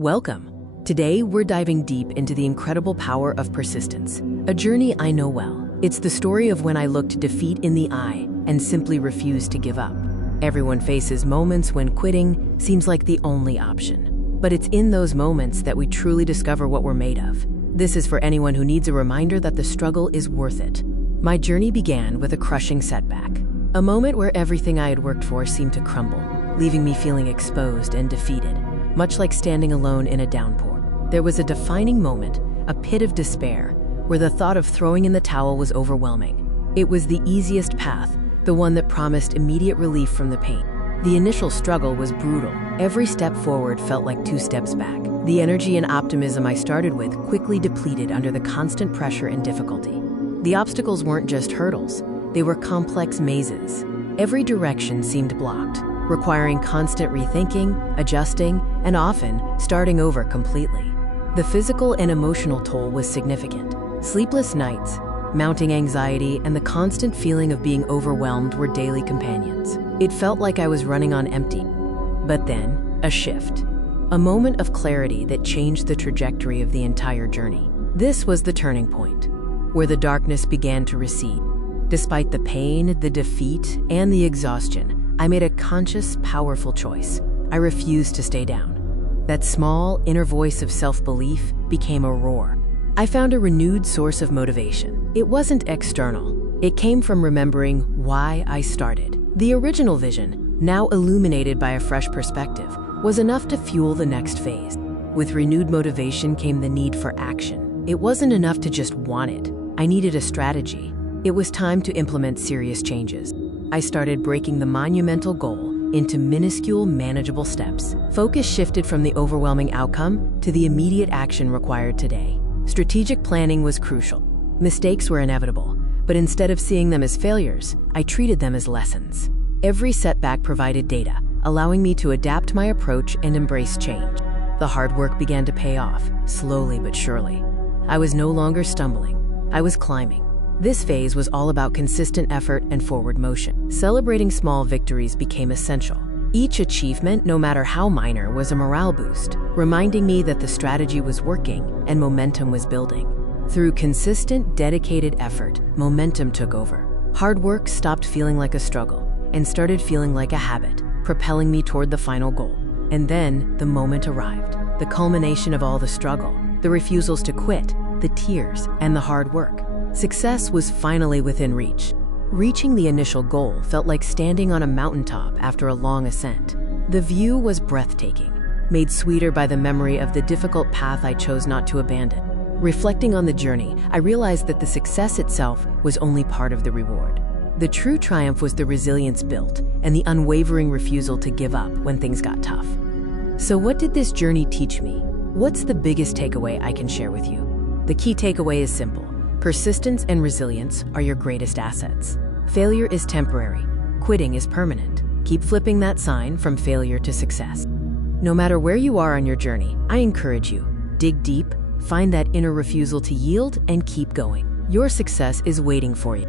Welcome. Today, we're diving deep into the incredible power of persistence, a journey I know well. It's the story of when I looked defeat in the eye and simply refused to give up. Everyone faces moments when quitting seems like the only option. But it's in those moments that we truly discover what we're made of. This is for anyone who needs a reminder that the struggle is worth it. My journey began with a crushing setback, a moment where everything I had worked for seemed to crumble, leaving me feeling exposed and defeated, much like standing alone in a downpour. There was a defining moment, a pit of despair, where the thought of throwing in the towel was overwhelming. It was the easiest path, the one that promised immediate relief from the pain. The initial struggle was brutal. Every step forward felt like 2 steps back. The energy and optimism I started with quickly depleted under the constant pressure and difficulty. The obstacles weren't just hurdles, they were complex mazes. Every direction seemed blocked, requiring constant rethinking, adjusting, and often starting over completely. The physical and emotional toll was significant. Sleepless nights, mounting anxiety, and the constant feeling of being overwhelmed were daily companions. It felt like I was running on empty. But then, a shift. A moment of clarity that changed the trajectory of the entire journey. This was the turning point, where the darkness began to recede. Despite the pain, the defeat, and the exhaustion, I made a conscious, powerful choice. I refused to stay down. That small, inner voice of self-belief became a roar. I found a renewed source of motivation. It wasn't external. It came from remembering why I started. The original vision, now illuminated by a fresh perspective, was enough to fuel the next phase. With renewed motivation came the need for action. It wasn't enough to just want it. I needed a strategy. It was time to implement serious changes. I started breaking the monumental goal into minuscule, manageable steps. Focus shifted from the overwhelming outcome to the immediate action required today. Strategic planning was crucial. Mistakes were inevitable, but instead of seeing them as failures, I treated them as lessons. Every setback provided data, allowing me to adapt my approach and embrace change. The hard work began to pay off, slowly but surely. I was no longer stumbling, I was climbing. This phase was all about consistent effort and forward motion. Celebrating small victories became essential. Each achievement, no matter how minor, was a morale boost, reminding me that the strategy was working and momentum was building. Through consistent, dedicated effort, momentum took over. Hard work stopped feeling like a struggle and started feeling like a habit, propelling me toward the final goal. And then the moment arrived, the culmination of all the struggle, the refusals to quit, the tears, and the hard work. Success was finally within reach. Reaching the initial goal felt like standing on a mountaintop after a long ascent. The view was breathtaking, made sweeter by the memory of the difficult path I chose not to abandon. Reflecting on the journey, I realized that the success itself was only part of the reward. The true triumph was the resilience built and the unwavering refusal to give up when things got tough. So what did this journey teach me? What's the biggest takeaway I can share with you? The key takeaway is simple. Persistence and resilience are your greatest assets. Failure is temporary. Quitting is permanent. Keep flipping that sign from failure to success. No matter where you are on your journey, I encourage you, dig deep, find that inner refusal to yield, and keep going. Your success is waiting for you.